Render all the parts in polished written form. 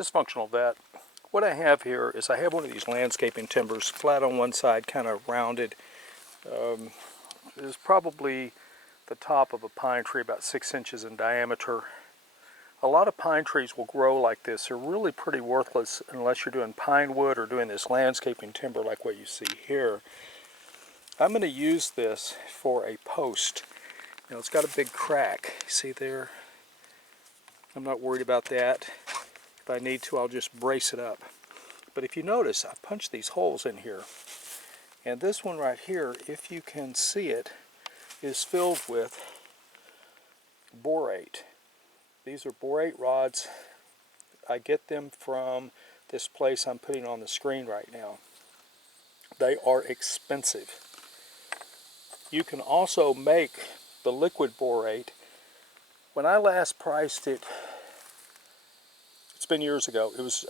Dysfunctional vet. What I have here is I have one of these landscaping timbers, flat on one side, kind of rounded. It is probably the top of a pine tree, about 6 inches in diameter. A lot of pine trees will grow like this. They're really pretty worthless unless you're doing pine wood or doing this landscaping timber like what you see here. I'm going to use this for a post. Now it's got a big crack. See there? I'm not worried about that. If I need to, I'll just brace it up. But if you notice, I punched these holes in here. And this one right here, if you can see it, is filled with borate. These are borate rods. I get them from this place I'm putting on the screen right now. They are expensive. You can also make the liquid borate. When I last priced it, it's been years ago, it was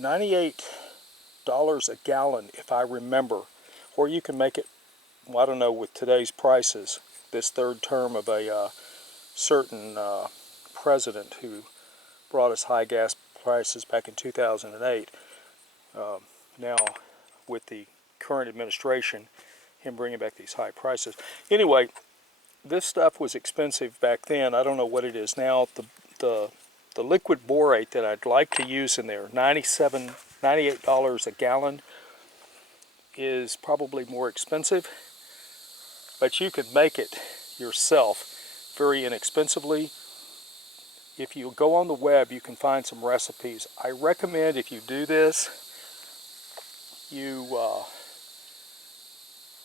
$98 a gallon if I remember. Or you can make it, well, I don't know, with today's prices, this third term of a certain president who brought us high gas prices back in 2008. Now, with the current administration, him bringing back these high prices. Anyway, this stuff was expensive back then. I don't know what it is now. The liquid borate that I'd like to use in there, $98 a gallon, is probably more expensive, but you can make it yourself very inexpensively. If you go on the web, you can find some recipes. I recommend, if you do this, you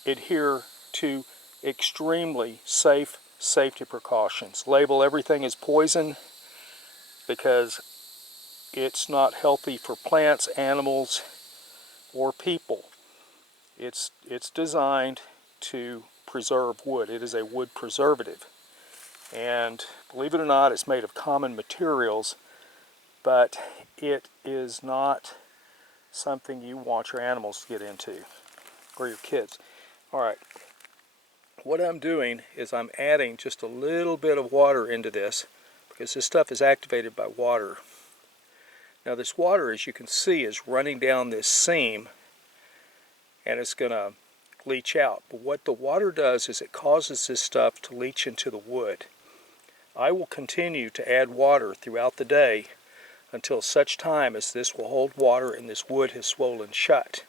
adhere to extremely safety precautions. Label everything as poison because it's not healthy for plants, animals, or people. It's designed to preserve wood. It is a wood preservative. And believe it or not, it's made of common materials, but it is not something you want your animals to get into, or your kids. All right, what I'm doing is I'm adding just a little bit of water into this, because this stuff is activated by water. Now this water, as you can see, is running down this seam, and it's going to leach out. But what the water does is it causes this stuff to leach into the wood. I will continue to add water throughout the day until such time as this will hold water and this wood has swollen shut.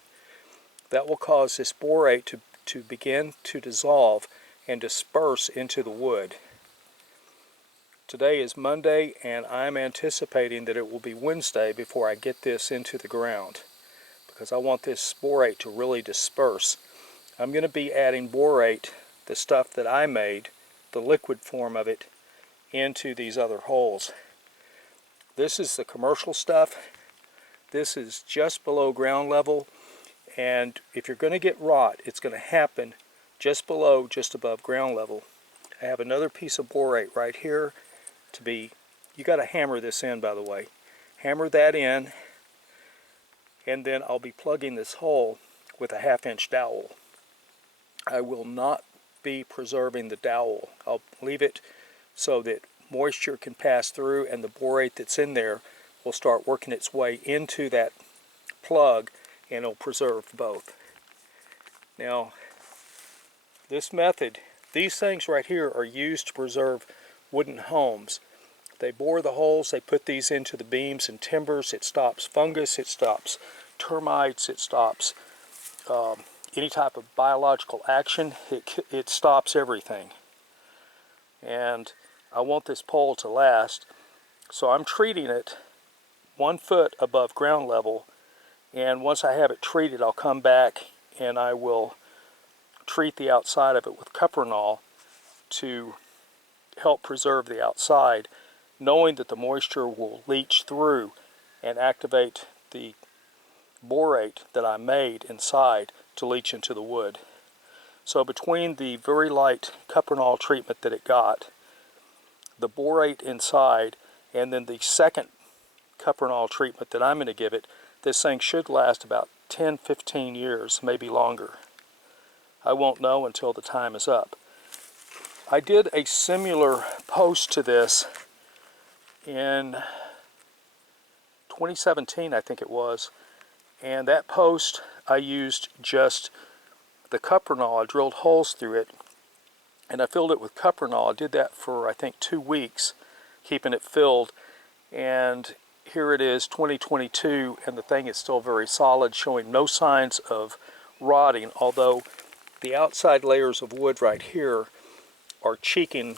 That will cause this borate to begin to dissolve and disperse into the wood. Today is Monday, and I'm anticipating that it will be Wednesday before I get this into the ground, because I want this borate to really disperse. I'm going to be adding borate, the stuff that I made, the liquid form of it, into these other holes. This is the commercial stuff. This is just below ground level, and if you're going to get rot, it's going to happen just below, just above ground level. I have another piece of borate right here to be, you got to hammer this in, by the way. Hammer that in, and then I'll be plugging this hole with a 1/2-inch dowel. I will not be preserving the dowel. I'll leave it so that moisture can pass through and the borate that's in there will start working its way into that plug, and it'll preserve both. Now, this method, these things right here are used to preserve wooden homes. They bore the holes, they put these into the beams and timbers. It stops fungus, it stops termites, it stops any type of biological action. It stops everything. And I want this pole to last, so I'm treating it 1 foot above ground level, and once I have it treated, I'll come back and I will treat the outside of it with cuprinol to help preserve the outside, knowing that the moisture will leach through and activate the borate that I made inside to leach into the wood. So between the very light cuprinol treatment that it got, the borate inside, and then the second cuprinol treatment that I'm going to give it, this thing should last about 10-15 years, maybe longer. I won't know until the time is up. I did a similar post to this in 2017, I think it was. And that post, I used just the Cuprinol. I drilled holes through it, and I filled it with Cuprinol. I did that for, I think, 2 weeks, keeping it filled. And here it is, 2022, and the thing is still very solid, showing no signs of rotting, although the outside layers of wood right here are cheeking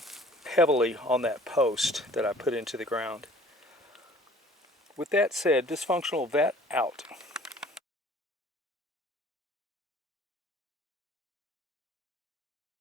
heavily on that post that I put into the ground. With that said, dysfunctional vet out.